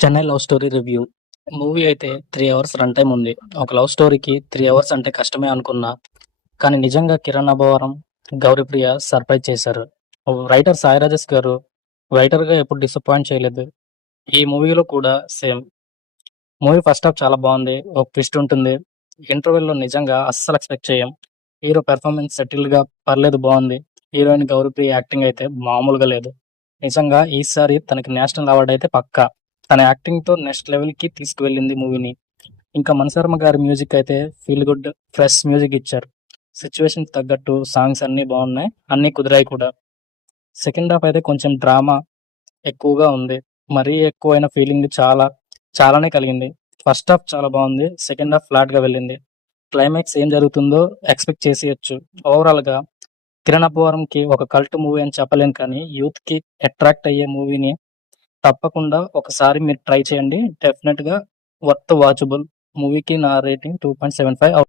Chennai love story review. Movie అయితే 3 hours run time ఉంది. ఒక లవ్ స్టోరీకి 3 అవర్స్ అంటే కష్టమే అనుకున్నా. కానీ నిజంగా కిరణ్ అబ్బవరం, గౌరీప్రియ సర్ప్రైజ్ చేశారు. రైటర్ సాయి రాజేష్ గారు రైటర్‌గా ఎప్పుడు డిసప్పాయింట్ చేయలేదు. ఈ మూవీలో కూడా సేమ్. మూవీ ఫస్ట్ హాఫ్ చాలా బాగుంది. ఒక ట్విస్ట్ ఉంటుంది. ఇంటర్వెల్‌లో నిజంగా అస్సలు ఎక్స్‌పెక్ట్ చేయం. హీరో పెర్ఫార్మెన్స్ సెటిల్డ్‌గా పర్లేదు బాగుంది. హీరోయిన్ గౌరీప్రియ యాక్టింగ్ అయితే మామూలుగా లేదు. నిజంగా ఈసారి తనకి నేషనల్ అవార్డ్ అయితే పక్కా. తన యాక్టింగ్‌తో నెక్స్ట్ లెవెల్‌కి తీసుకువెళ్ళింది మూవీని. ఇంకా మణిశర్మ గారి మ్యూజిక్ అయితే ఫీల్ గుడ్, ఫ్రెష్ మ్యూజిక్ ఇచ్చారు. సిట్యుయేషన్‌కి తగ్గట్టు సాంగ్స్ అన్నీ బాగున్నాయి. అన్నీ కుదిరాయి కూడా. సెకండ్ హాఫ్ అయితే కొంచెం డ్రామా ఎక్కువగా ఉంది. మరీ ఎక్కువైన ఫీలింగ్ చాలానే కలిగింది. ఫస్ట్ హాఫ్ చాలా బాగుంది. సెకండ్ హాఫ్ ఫ్లాట్‌గా వెళ్ళింది. క్లైమాక్స్ ఏం జరుగుతుందో ఎక్స్‌పెక్ట్ చేసేయొచ్చు. ఓవరాల్‌గా కిరణ్ అబ్బవరంకి ఒక కల్ట్ మూవీ అని చెప్పలేను కానీ యూత్‌కి అట్రాక్ట్ అయ్యే మూవీని తప్పకుండా ఒకసారి మీరు ట్రై చేయండి. డెఫినిట్‌గా వర్త్ వాచబుల్. మూవీకి నా రేటింగ్ 2.75